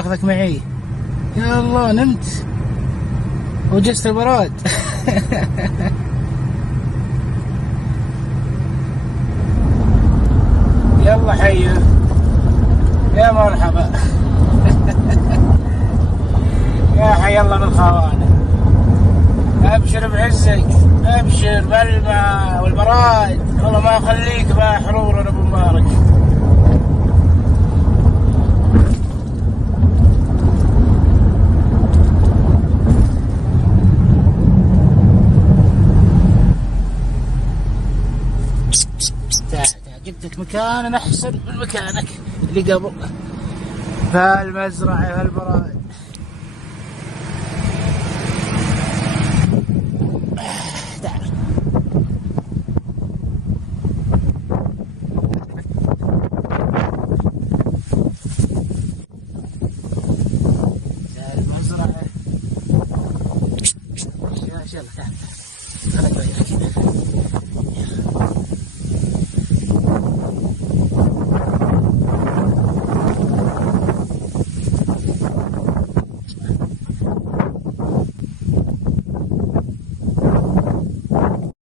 اخذك معي. يا الله نمت وجست البراد. يلا حيو، يا مرحبا. يا حي الله بالخوانة. ابشر بعزك، ابشر بالماء والبراد، الله ما يخليك بقى حرور ابو مبارك. جبتك مكان احسن من مكانك اللي قبل، فالمزرعة والبراد. تعال المزرعة. يلا تعال